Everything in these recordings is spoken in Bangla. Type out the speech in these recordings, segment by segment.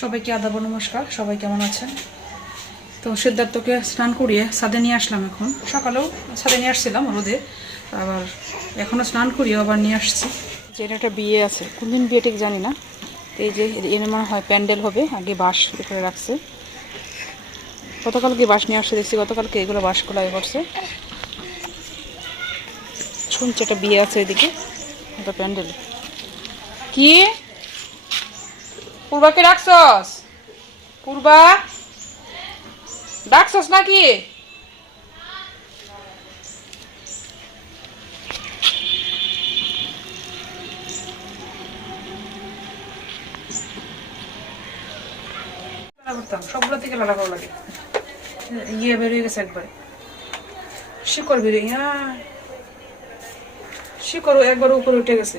সবাইকে আদাব নমস্কার। সবাই কেমন আছেন? তো সিদ্ধার্থকে স্নান করিয়ে ছাদে নিয়ে আসলাম। এখন সকালেও ছাদে নিয়ে আসছিলাম রোদে, আবার এখনও স্নান করিয়ে আবার নিয়ে আসছি। যে এটা একটা বিয়ে আছে, কোন দিন বিয়ে ঠিক জানি না। এই যে এনে মনে হয় প্যান্ডেল হবে, আগে বাঁশ করে রাখছে। গতকালকে বাঁশ নিয়ে আসছে দেখছি, গতকালকে এগুলো বাঁশগুলো করছে। শুনছি একটা বিয়ে আছে এদিকে, একটা প্যান্ডেল। কি পূর্বাকে রাখছস? পূর্বা ডাকছস নাকি? সবগুলো থেকে লালা ভালো লাগে। ইয়ে বেরিয়ে গেছে একবারে, শিকড় বেরিয়ে, শিকড় একবার উপরে উঠে গেছে।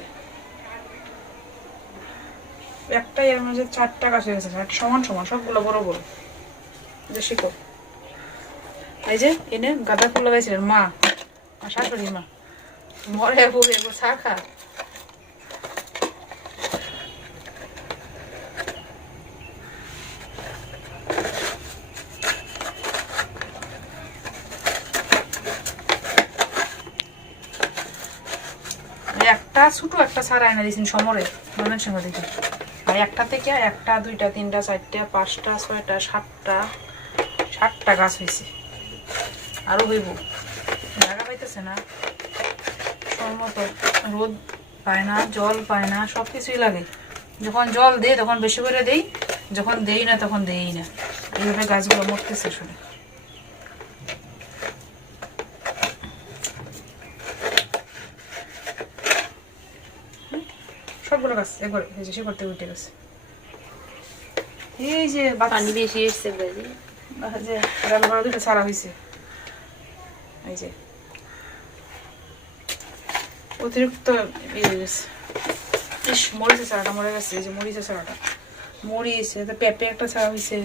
একটাই এর মাঝে 4টা গাছ হয়ে গেছে, সমান সমান সবগুলো বড় বড় যে শিকড়। এই যে এনে গাঁদা ফুল লাগাইছিলেন মা, শাশুড়ি মা, মরে ফুল এগুলো শাখা। একটা ছোট একটা সারা এনে দিয়েছেন সমরে মনের সঙ্গে দেখি। আর একটা থেকে 1টা 2টা 3টা 4টা 5টা 6টা 7টা গাছ হয়েছে। আরো হইব, জায়গা পাইতেছে না, সম্মত রোদ পায় না, জল পায় না, সব কিছুই লাগে। যখন জল দেই তখন বেশি করে দেই, যখন দেই না তখন দেই না। এইভাবে গাছগুলো মরতেছে শুনে। সবগুলো গাছ একবার সে করতে উঠে গেছে। এই যে পানি বেশি এসছে, দুটো ছাড়া হয়েছে। এই যে অতিরিক্ত ইয়ে হয়ে গেছে। ইস, মরিচের ছাড়াটা মরে গেছে। এই যে মরিচের ছাড়াটা মরিচ, পেঁপে একটা ছাড়া হয়েছে।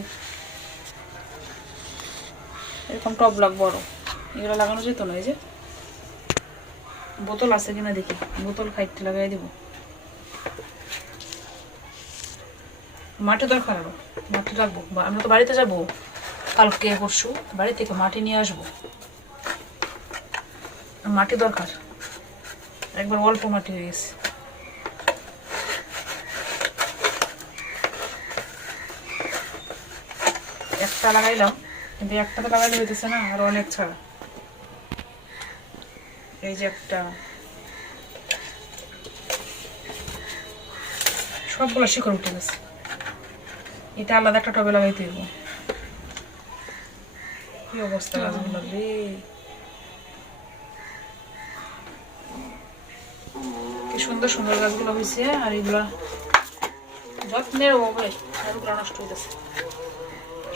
এরকম টব লাগ বড়, এগুলো লাগানো যেত না। এই যে বোতল আছে কিনা দেখি, বোতল খাইতে লাগাই দিব। মাটি দরকার, আরো মাটি লাগবো। আমরা তো বাড়িতে যাবো কালকে পরশু, বাড়ি থেকে মাটি নিয়ে আসবো। মাটি দরকার, একবার অল্প মাটি হয়ে গেছে। একটা লাগাইলাম, কিন্তু একটাতে লাগাইলে হইতেছে না, আর অনেক ছাড়া। এই যে একটা, সবগুলো শিকড় উঠে গেছে। এটা আলাদা একটা টবে লাগাইতে হইব। কি অবস্থা গাছগুলো রে! কি সুন্দর সুন্দর গাছগুলো হয়েছে, আর এগুলা যত্নের অভাবে গাছগুলো নষ্ট হয়ে গেছে।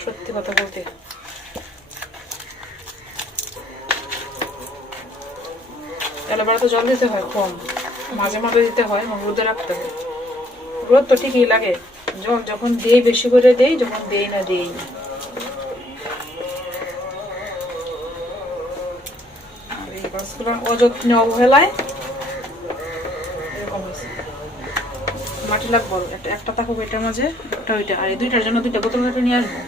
সত্যি কথা বলতে, এলাবার তো জল দিতে হয় কম, মাঝে মাঝে দিতে হয়, রোদে রাখতে হয়। রোদ তো ঠিকই লাগে, জল যখন দেই বেশি করে দেই, যখন দেই না দেই না। আর এই গাছগুলো অযত্নে অবহেলায় এরকম হয়েছে। মাটি লাগবো একটা থাকুক এটার মাঝে, একটা ওইটা। আর এই দুইটার জন্য 2টা বোতল কাটে নিয়ে আসবো।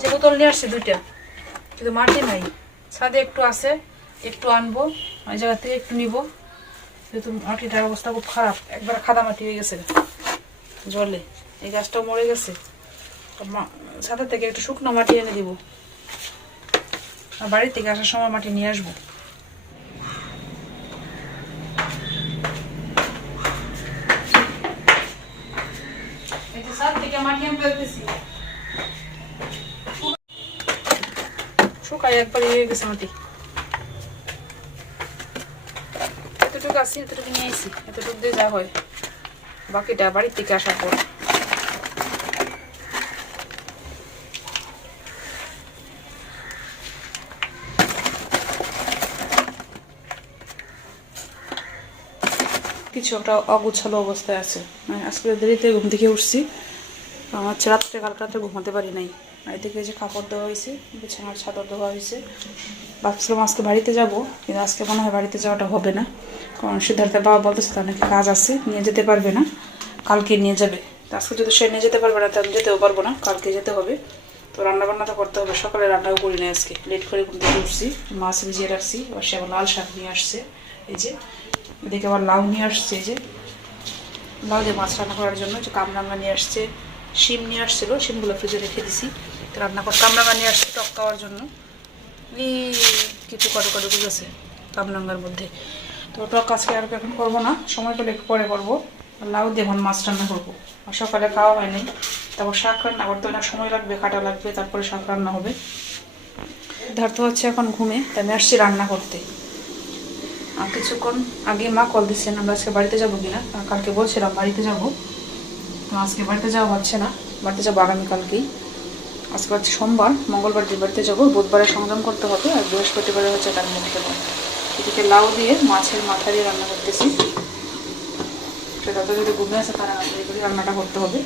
যে বোতল নিয়ে আসছে 2টা, কিন্তু মাটি নাই। ছাদে একটু আছে, একটু আনবো, ওই জায়গা থেকে একটু নিবো। যেহেতু মাটিটার অবস্থা খুব খারাপ, একবার খাদা মাটি হয়ে গেছে জলে। এই গাছটাও মরে গেছে। ছাদের থেকে একটু শুকনো মাটি এনে দিব, আর বাড়ি থেকে আসার সময় মাটি নিয়ে আসবো। শুকায় একবার হয়ে গেছে মাটি। এতটুকু আসছি, এতটুকু নিয়ে আসছি, এতটুকু দিয়ে যা হয়, বাকিটা বাড়ির থেকে আসার পর। কিছু একটা অগুছালো অবস্থায় আছে। আজকে দেরিতে ঘুম থেকে উঠছি, আমার কাল রাত্রে ঘুমাতে পারি নাই। বাড়ি থেকে যে কাপড় দেওয়া হয়েছে, বিছানার চাদর দেওয়া হয়েছে। ভাবছিলাম আজকে বাড়িতে যাব, কিন্তু আজকে মনে হয় বাড়িতে যাওয়াটা হবে না, কারণ সিদ্ধার্থের বাবা বলতেছে তার নাকি কাজ আছে, নিয়ে যেতে পারবে না, কালকে নিয়ে যাবে। আজকে যদি সে নিয়ে যেতে পারবে না তাহলে যেতেও পারবো না, কালকে যেতে হবে। তো রান্নাবান্না তো করতে হবে, সকালে রান্নাও করি না আজকে, লেট করে ঘুম থেকে উঠছি, মাছ ভিজিয়ে রাখছি। এবার সে আবার লাল শাক নিয়ে আসছে, এই যে এদিকে আবার লাউ নিয়ে আসছে, এই যে লাউ দিয়ে মাছ রান্না করার জন্য। যে কামরাঙ্গা নিয়ে আসছে, শিম নিয়ে আসছিলো, শিমগুলো ফ্রিজে রেখে দিছি তো রান্না করে। কামরাঙ্গা নিয়ে আসছে টক খাওয়ার জন্য, এই কিছু কটো কটো আছে কামরাঙ্গার মধ্যে। তো টক আজকে আর এখন করবো না, সময় পেলে একটু পরে করবো। লাউ দিয়ে এখন মাছ রান্না করবো। আর সকালে খাওয়া হয়নি, তারপর শাক রান্না করতে অনেক সময় লাগবে, কাটা লাগবে, তারপরে শাক রান্না হবে। ধারতে হচ্ছে এখন ঘুমে, তাই আমি আসছি রান্না করতে। আর কিছুক্ষণ আগে মা কল দিচ্ছেন আমরা আজকে বাড়িতে যাবো কিনা, কালকে বলছিলাম বাড়িতে যাব, তো আজকে বাড়িতে যাওয়া হচ্ছে না, বাড়িতে যাবো আগামীকালকেই। আজকে হচ্ছে সোমবার, মঙ্গলবার দিয়ে বাড়িতে যাবো, বুধবারে সংগ্রাম করতে হবে, আর বৃহস্পতিবারে হচ্ছে তার মুখে দেবো। এদিকে লাউ দিয়ে মাছের মাথা দিয়ে রান্না করতেছি, সেটা তো যদি ঘুমে আসে তারা এগুলি রান্নাটা করতে হবে।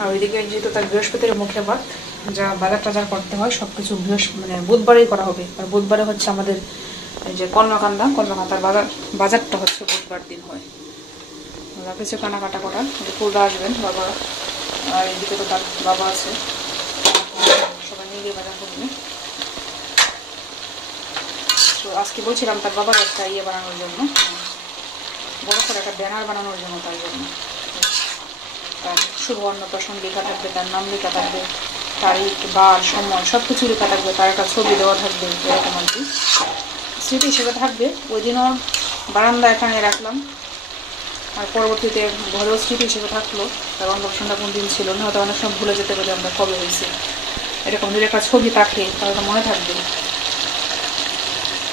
আর ওইদিকে যেহেতু তার বৃহস্পতির মুখে ভাত, যা বাজার টাজার করতে হয় সব কিছু মানে বুধবারেই করা হবে। আর বুধবারে হচ্ছে আমাদের এই যে কলমাকান্দার বাজারটা হচ্ছে বুধবার দিন হয়। ওরা কিছু কেনাকাটা করার, ফুলরা আসবেন বাবা, আর এদিকে তো তার বাবা আছে, সবাই মিলিয়ে বাজার করবে। তো আজকে বলছিলাম তার বাবার একটা ইয়ে বানানোর জন্য, বড় করে একটা ব্যানার বানানোর জন্য, তার জন্য তার শুভ অন্নপ্রাশন লেখা থাকবে, তার নাম লেখা থাকবে, তারিখ বার সময় সব কিছু লেখা থাকবে, তার একটা ছবি দেওয়া থাকবে, এরকম আর কি স্মৃতি হিসেবে থাকবে। ওই দিনও বারান্দা এখানে রাখলাম, আর পরবর্তীতে ঘরেও স্মৃতি হিসেবে থাকলো। তার অন্নপ্রাশনটা কোন দিন ছিল না, হয়তো অনেক সময় ভুলে যেতে পারি আমরা কবে হয়েছে, এরকম যদি একটা ছবি থাকে তাহলে মনে থাকবে।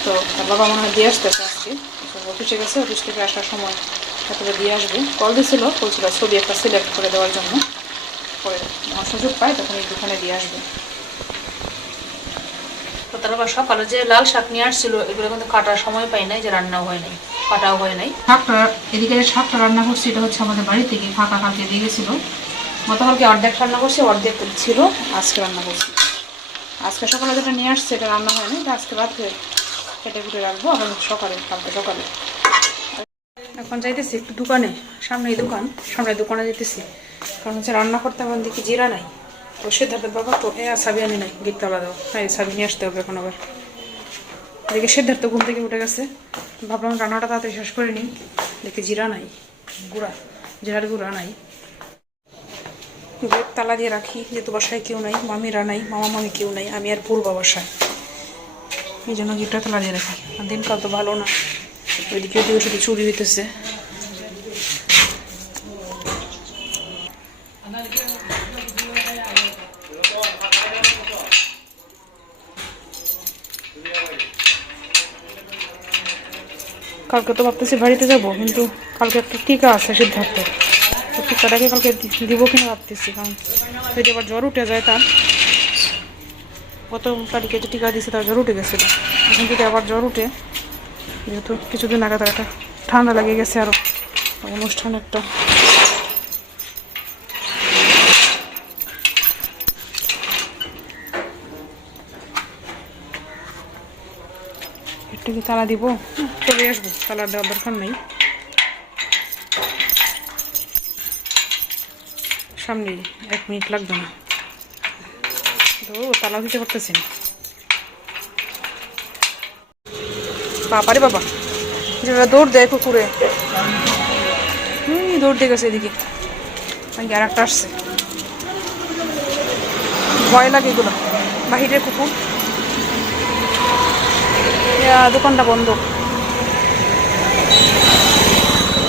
তো তার বাবা মনে হয় দিয়ে আসতেছে আজকে, অফিসে গেছে, অফিস থেকে আসার সময় তারপরে দিয়ে আসবে। কল দিয়েছিল, বলছিল ছবি একটা সিলেক্ট করে দেওয়ার জন্য, পরে যখন সুযোগ পায় তখন এই দোকানে দিয়ে আসবে। তো তার বাবা সকালে যে লাল শাক নিয়ে আসছিল, এগুলো কিন্তু কাটার সময় পাই নাই, যে রান্নাও হয় নাই, কাটাও হয় নাই। শাকটা এদিকে শাকটা রান্না করছি, এটা হচ্ছে আমাদের বাড়ি থেকে ফাঁকা কালকে দিয়ে গেছিলো। গতকালকে অর্ধেক রান্না করছি, অর্ধেক ছিল আজকে রান্না করছি। আজকে সকালে যেটা নিয়ে আসছে এটা রান্না হয়নি, এটা আজকে রাত্রে কেটে কুটে রাখবো, আবার সকালে কালকে সকালে। এখন যাইতেছি একটু দোকানে, সামনেই দোকান, সামনের দোকানে যেতেছি, কারণ হচ্ছে রান্না করতে আমার দিকে জিরা নাই। তো সিদ্ধার্থের বাবা তো সাবি আনি নাই, গিট তালা দাও, হ্যাঁ সাবি নিয়ে আসতে হবে এখন আবার। এদিকে সিদ্ধার্থ ঘুম থেকে উঠে গেছে, ভাবলাম রান্নাটা তাড়াতাড়ি শেষ করে নিই, দেখি জিরা নাই, জিরার গুঁড়া নাই। গেট তালা দিয়ে রাখি, যেহেতু বাসায় কেউ নাই, মামিরা নাই, মামা কেউ নাই, আমি আর পূর্ব বাসায়, এই জন্য গেটটা তালা দিয়ে রাখি। আর দিনকাল তো ভালো না, ওইদিকে ওইদিকে শুধু চুরি হইতেছে। কালকে তো ভাবতেছি বাড়িতে যাব, কিন্তু কালকে একটা টিকা আছে সিদ্ধার্থ, তো টিকাটাকে কালকে দিব কিনা ভাবতেছি, কারণ যদি আবার জ্বর উঠে যায় তার, গত তারিখে যে টিকা দিয়েছে তার জ্বর উঠে গেছিল, এখন যদি আবার জ্বর উঠে, যেহেতু কিছুদিন আগে তার একটা ঠান্ডা লেগে গেছে, আরও অনুষ্ঠান একটা, একটু কি তালা দিব, চলে আসবো, তালা দেওয়ার দরকার নেই, সামনে 1 মিনিট লাগবে না, তো তালা দিতে পারতেছি না। বাবারে বাবা, যেটা দৌড় দেয় কুকুরে, দৌড় দিয়ে গেছে এদিকে, আর একটা আসছে, ভয় লাগে এগুলো, বাহিরের কুকুর। দোকানটা বন্ধ,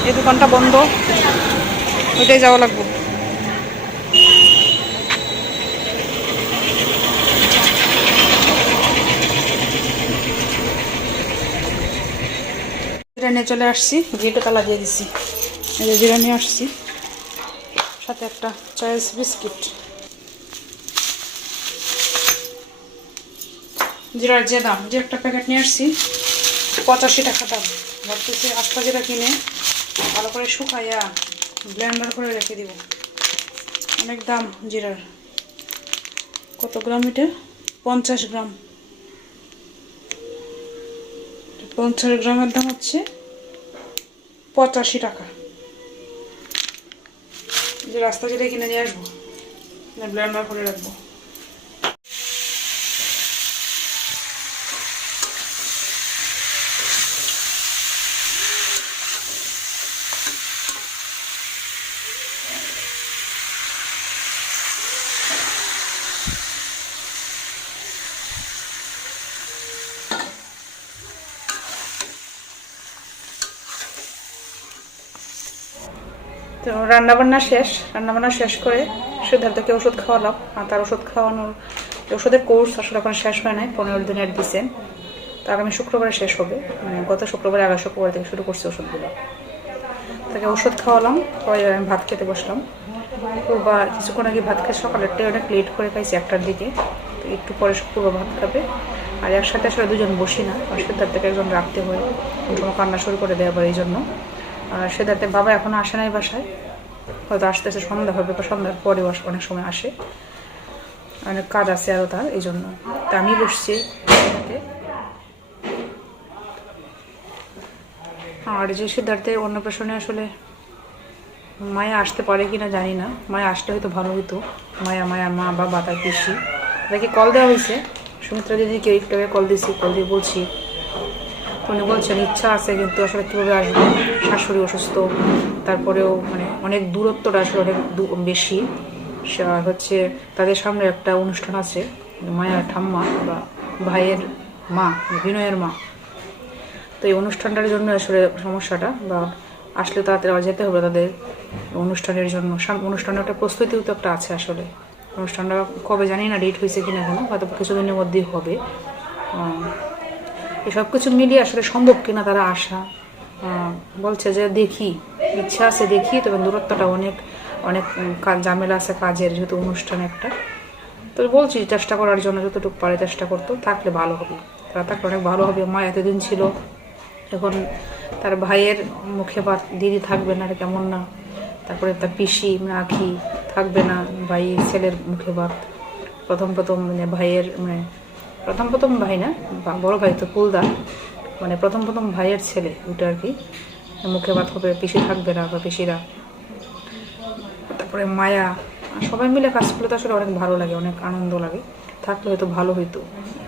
এই দোকানটা বন্ধ, ওইটাই যাওয়া লাগবে। জিরা নিয়ে চলে আসছি, গেটে তালা দিয়ে দিচ্ছি, এই যে জিরা নিয়ে আসছি, সাথে একটা চয়েস বিস্কিট। জিরার যে দাম, যে একটা প্যাকেট নিয়ে আসছি 85 টাকা দাম, ভাবতেছি আস্তা জিরা কিনে ভালো করে শুকাইয়া ব্লেন্ডার করে রেখে দিব, অনেক দাম জিরার। কত গ্রাম এটা? 50 গ্রাম, 50 গ্রামের দাম হচ্ছে 85 টাকা। যে রাস্তা যেটা কিনে নিয়ে আসবো, ব্লেন্ডার করে রাখবো। তো রান্নাবান্না শেষ করে সিদ্ধার্থকে ওষুধ খাওয়ালাম। আর তার ওষুধ খাওয়ানোর ওষুধের কোর্স আসলে এখন শেষ হয় নাই, 15 দিনের দিচ্ছেন। তো আগামী শুক্রবারে শেষ হবে, মানে গত শুক্রবারে আগা শুক্রবার থেকে শুরু করছি ওষুধগুলো। তাকে ওষুধ খাওয়ালাম, পরে আমি ভাত খেতে বসলাম। পূর্বা কিছুক্ষণ আগে ভাত খেয়ে সকালেরটাই অনেক লেট করে খাইছি, 1টার দিকে। তো একটু পরে পূর্বা ভাত খাবে। আর একসাথে আসলে দুজন বসি না, আর সিদ্ধার্থকে একজন রাখতে হয়, কোনো কান্না শুরু করে দেওয়া এই জন্য। আর সিদ্ধার্থের বাবা এখনো আসে নাই বাসায়, হয়তো আসতেছে সন্ধ্যা হবে বা সন্ধ্যার পরেও অনেক সময় আসে, অনেক কাজ আছে আরও তার, এই জন্য। তা আমি বসছি। আর যে সিদ্ধার্থের অন্নপ্রাশনে আসলে মায়া আসতে পারে কিনা জানি না, মায়া আসলে হয়তো ভালো হতো। মায়ার মা বাবা তার পিসি তাকে কল দেওয়া হয়েছে। সুমিত্রা দিদিকে একটু কল দিয়েছি, কল দিয়ে বলছি, উনি বলছেন ইচ্ছা আছে কিন্তু আসলে কীভাবে আসবো, শাশুড়ি অসুস্থ, তারপরেও মানে অনেক দূরত্বটা আসলে অনেক বেশি হচ্ছে। তাদের সামনে একটা অনুষ্ঠান আছে, মায়ার ঠাম্মা বা ভাইয়ের মা, বিনয়ের মা। তো এই অনুষ্ঠানটার জন্য আসলে সমস্যাটা, বা আসলে তাড়াতাড়ি যেতে হবে তাদের অনুষ্ঠানের জন্য। অনুষ্ঠানের একটা প্রস্তুতিও তো একটা আছে আসলে। অনুষ্ঠানটা কবে জানি না, ডেট হয়েছে কিনা এখনো, হয়তো কিছুদিনের মধ্যেই হবে। এসব কিছু মিলিয়ে আসলে সম্ভব কিনা তারা আসা, বলছে যে দেখি, ইচ্ছা আছে দেখি, তবে দূরত্বটা অনেক অনেক কাজ ঝামেলা আছে কাজের, যেহেতু অনুষ্ঠান একটা। তো বলছি চেষ্টা করার জন্য, যতটুকু পারে চেষ্টা করতো, থাকলে ভালো হবে, তারা থাকলে অনেক ভালো হবে। মা এতদিন ছিল, এখন তার ভাইয়ের মুখে ভাত, দিদি থাকবে না, এটা কেমন না। তারপরে তার পিসি আখি থাকবে না, ভাই ছেলের মুখে ভাত। প্রথম মানে ভাইয়ের মানে প্রথম ভাই না, বড় ভাই তো ফুলদার, মানে প্রথম ভাইয়ের ছেলে ওইটা আর কি, মুখে ভাত হবে, পিসি থাকবে না বা পিসিরা। তারপরে মায়া, সবাই মিলে কাজ করলে তো আসলে অনেক ভালো লাগে, অনেক আনন্দ লাগে, থাকলে হয়তো ভালো হইতো।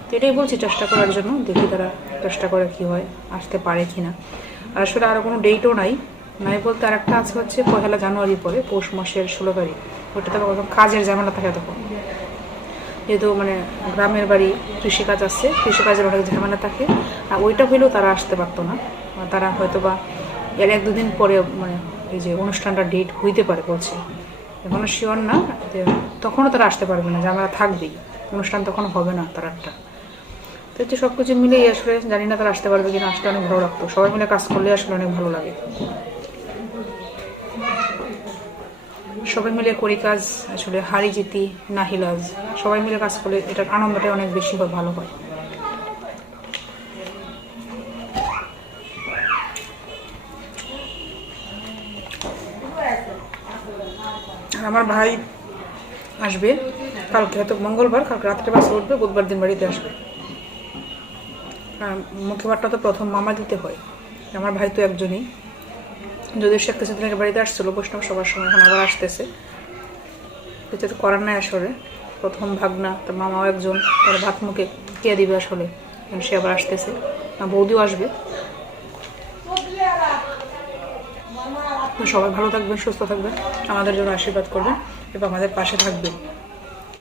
তো এটাই বলছি চেষ্টা করার জন্য, দেখি তারা চেষ্টা করে কি হয়, আসতে পারে কিনা। আর আসলে আরও কোনো ডেটও নাই বলতে, আর একটা আছে হচ্ছে 1 জানুয়ারি পরে, পৌষ মাসের 16 তারিখ। ওটা তো কাজের ঝামেলা থাকে তখন, যেহেতু মানে গ্রামের বাড়ি, কৃষিকাজ আছে, কৃষিকাজের অনেক ঝামেলা থাকে। আর ওইটা হইলেও তারা আসতে পারতো না, তারা হয়তো বা এর 1-2 দিন পরে মানে এই যে অনুষ্ঠানটা ডেট হইতে পারে বলছে, এখনো শিওর না। তখনও তারা আসতে পারবে না, ঝামেলা থাকবেই, অনুষ্ঠান তখন হবে না তার একটা। তো হচ্ছে সব কিছু মিলেই আসলে জানি না তারা আসতে পারবে কিনা। আসতে অনেক ভালো লাগতো, সবাই মিলে কাজ করলে আসলে অনেক ভালো লাগে। সবাই মিলে করি কাজ, আসলে হারি জিতি নাহিলাজ, সবাই মিলে কাজ করলে এটার আনন্দটা অনেক বেশি হয়, ভালো হয়। আর আমার ভাই আসবে কালকে, হয়তো মঙ্গলবার, কালকে রাত্রে বাসে উঠবে, বুধবার দিন বাড়িতে আসবে। আর মুখে ভাতটা তো প্রথম মামা দিতে হয়, আমার ভাই তো একজনই, যদি সে কিছুদিন আগে বাড়িতে আসছিল বৈষ্ণব সবার সময়, এখন আবার আসতেছে, কিছু তো করার নাই আসলে। প্রথম ভাগনা, তার মামাও একজন, তার ভাত মুখে কে দিবে আসলে, সে আবার আসতেছে, বৌদিও আসবে। সবাই ভালো থাকবেন, সুস্থ থাকবেন, আমাদের জন্য আশীর্বাদ করবেন এবং আমাদের পাশে থাকবেন।